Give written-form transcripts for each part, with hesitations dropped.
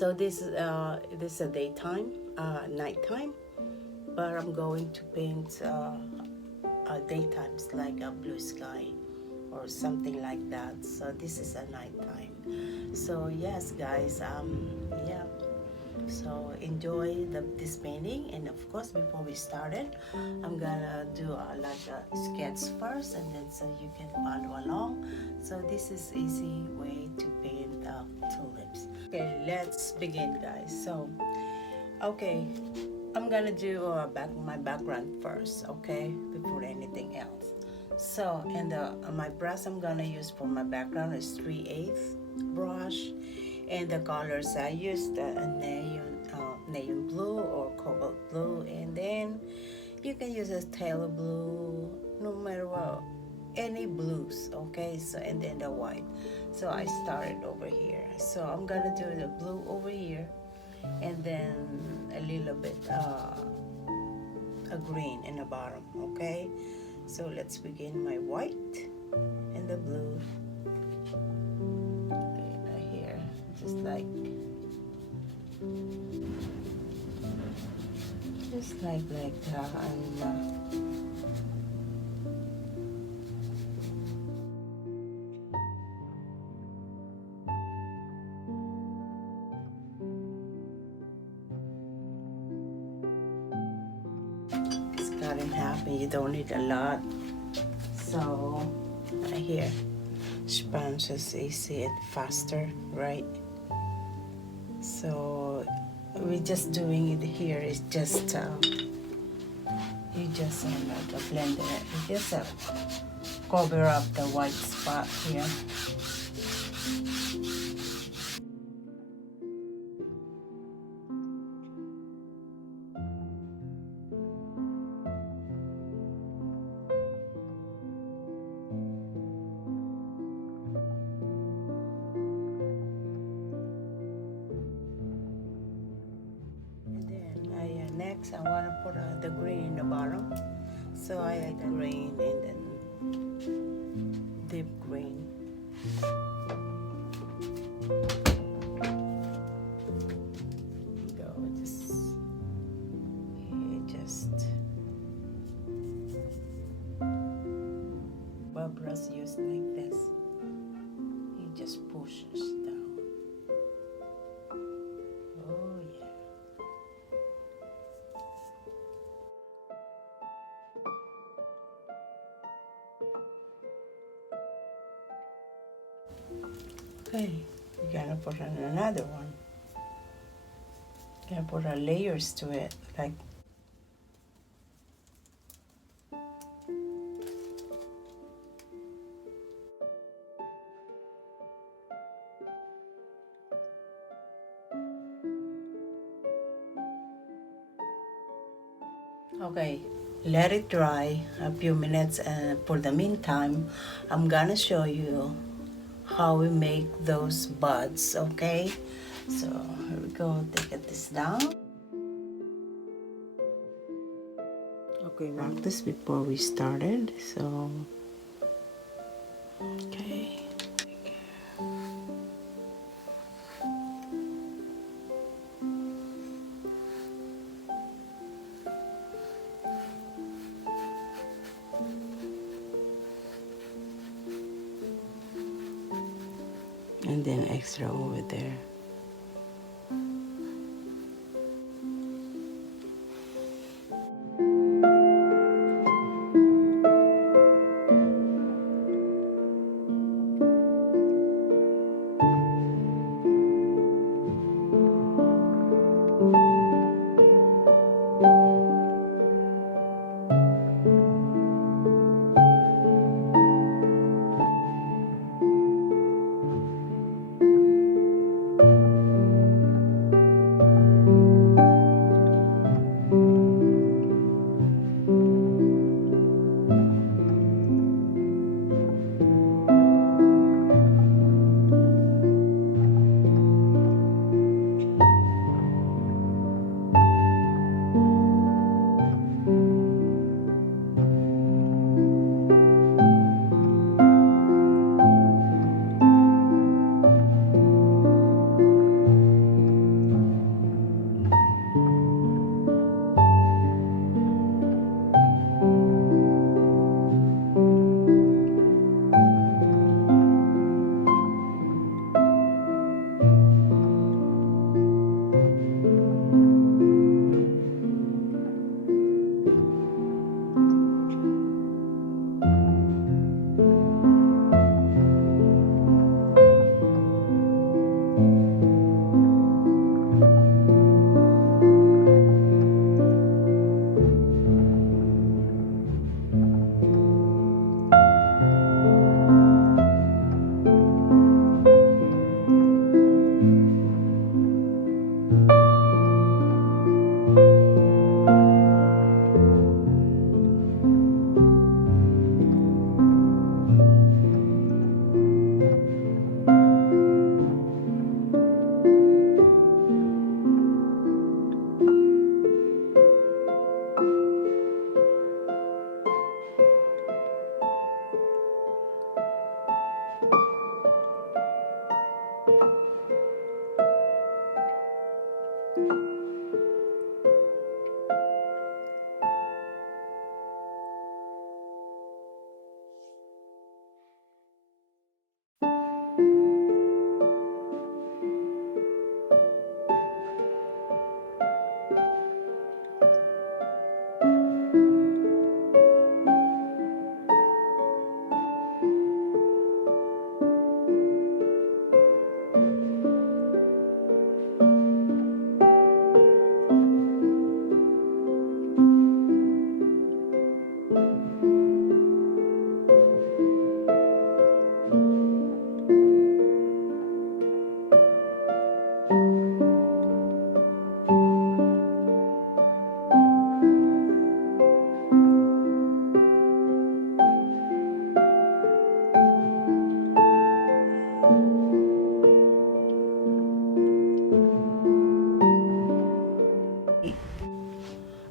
So this is a daytime, nighttime, but I'm going to paint daytimes like a blue sky or something like that. So this is a nighttime. So yes, guys, yeah. So enjoy this painting, and of course, before we started, I'm gonna do like a sketch first, and then so you can follow along. So this is easy way to paint tulips. Okay, let's begin, guys. So, okay, I'm gonna do my background first, okay, before anything else. So, and my brush I'm gonna use for my background is 3/8 brush, and the colors I used neon blue or cobalt blue, and then you can use a tail blue, no matter what, any blues, okay. So, and then the white. So I started over here. So I'm gonna do the blue over here, and then a little bit a green in the bottom, okay. So let's begin my white and the blue here, just like that. And it's cut in half, and you don't need a lot. So right here, sponge is easy and faster, right? So we're just doing it here. It's just you just like a blender. You just cover up the white spot here. Next, I want to put the green in the bottom. So I add the green and then deep green. Go just brush used like this. You just push it down. Oh yeah. Okay, you gotta put on another one. You gotta put layers to it, like okay. Let it dry a few minutes, and for the meantime, I'm gonna show you how we make those buds, okay? So here we go, take this down. Okay, practice before we started, so okay. And then extra over there.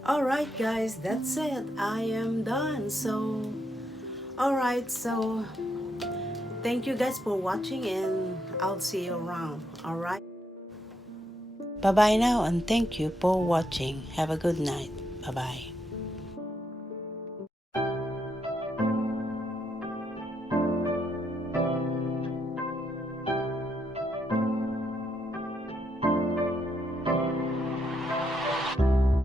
Alright guys, that's it. I am done. So, alright, so thank you guys for watching, and I'll see you around. Alright. Bye bye now, and thank you for watching. Have a good night. Bye bye.